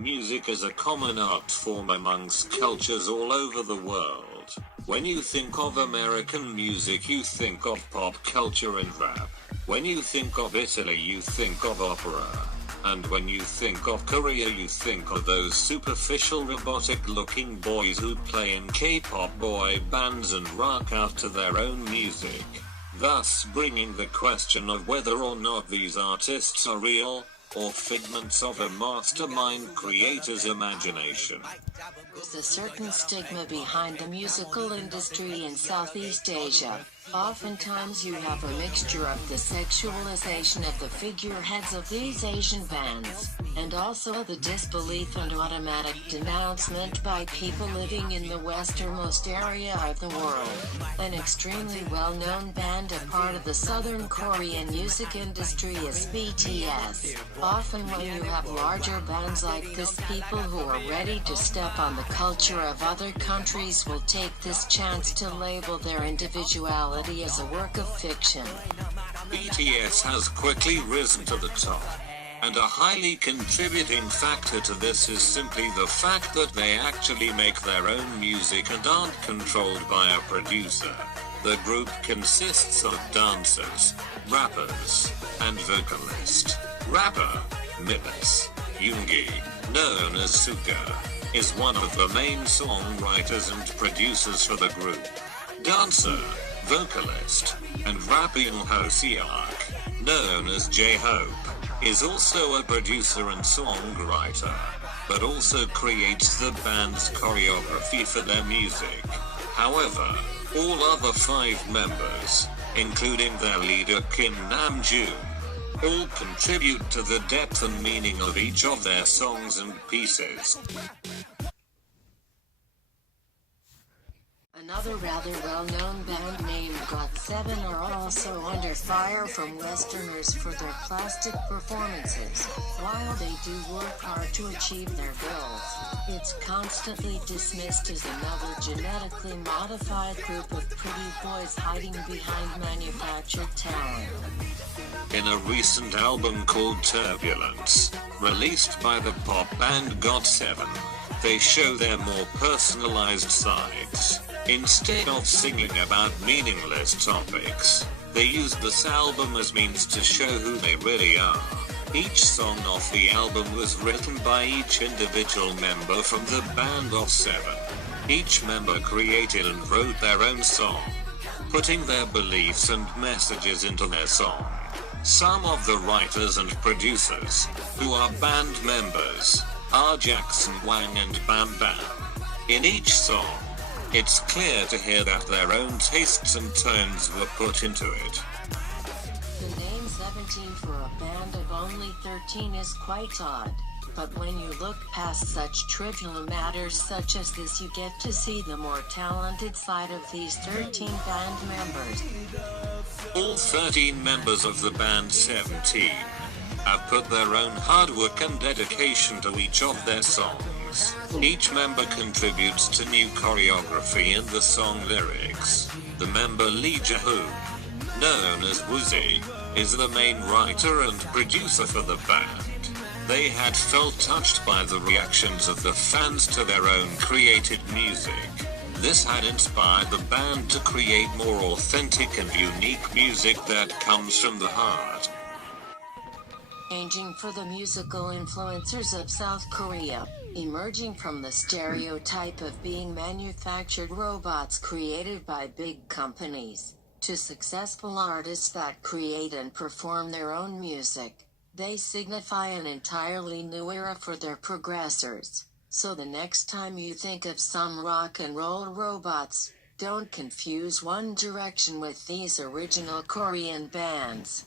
Music is a common art form amongst cultures all over the world. When you think of American music, you think of pop culture and rap. When you think of Italy, you think of opera. And when you think of Korea, you think of those superficial robotic-looking boys who play in K-pop boy bands and rock out to their own music. Thus bringing the question of whether or not these artists are real, or figments of a mastermind creator's imagination. There's a certain stigma behind the musical industry in Southeast Asia. Oftentimes you have a mixture of the sexualization of the figureheads of these Asian bands, and also the disbelief and automatic denouncement by people living in the westernmost area of the world. An extremely well-known band, a part of the Southern Korean music industry, is BTS. Often when you have larger bands like this, people who are ready to step on the culture of other countries will take this chance to label their individuality as a work of fiction. BTS has quickly risen to the top. And a highly contributing factor to this is simply the fact that they actually make their own music and aren't controlled by a producer. The group consists of dancers, rappers, and vocalist. Rapper, Miles Yoongi, known as Suga, is one of the main songwriters and producers for the group. Dancer, vocalist, and rapper Seok, known as J-Hope, is also a producer and songwriter, but also creates the band's choreography for their music. However, all other 5 members, including their leader Kim Namjoon, all contribute to the depth and meaning of each of their songs and pieces. Another rather well-known band named GOT7 are also under fire from Westerners for their plastic performances. While they do work hard to achieve their goals, it's constantly dismissed as another genetically modified group of pretty boys hiding behind manufactured talent. In a recent album called Turbulence, released by the pop band GOT7, they show their more personalized sides. Instead of singing about meaningless topics, they use this album as means to show who they really are. Each song off the album was written by each individual member from the band of 7. Each member created and wrote their own song, putting their beliefs and messages into their song. Some of the writers and producers, who are band members, are Jackson Wang and Bam Bam. In each song, it's clear to hear that their own tastes and tones were put into it. The name 17 for a band of only 13 is quite odd, but when you look past such trivial matters such as this, you get to see the more talented side of these 13 band members. All 13 members of the band 17 have put their own hard work and dedication to each of their songs. Each member contributes to new choreography in the song lyrics. The member Lee Ja-hoon, known as Bois, is the main writer and producer for the band. They had felt touched by the reactions of the fans to their own created music. This had inspired the band to create more authentic and unique music that comes from the heart. Changing for the musical influencers of South Korea, emerging from the stereotype of being manufactured robots created by big companies, to successful artists that create and perform their own music. They signify an entirely new era for their progressors. So the next time you think of some rock and roll robots, don't confuse One Direction with these original Korean bands.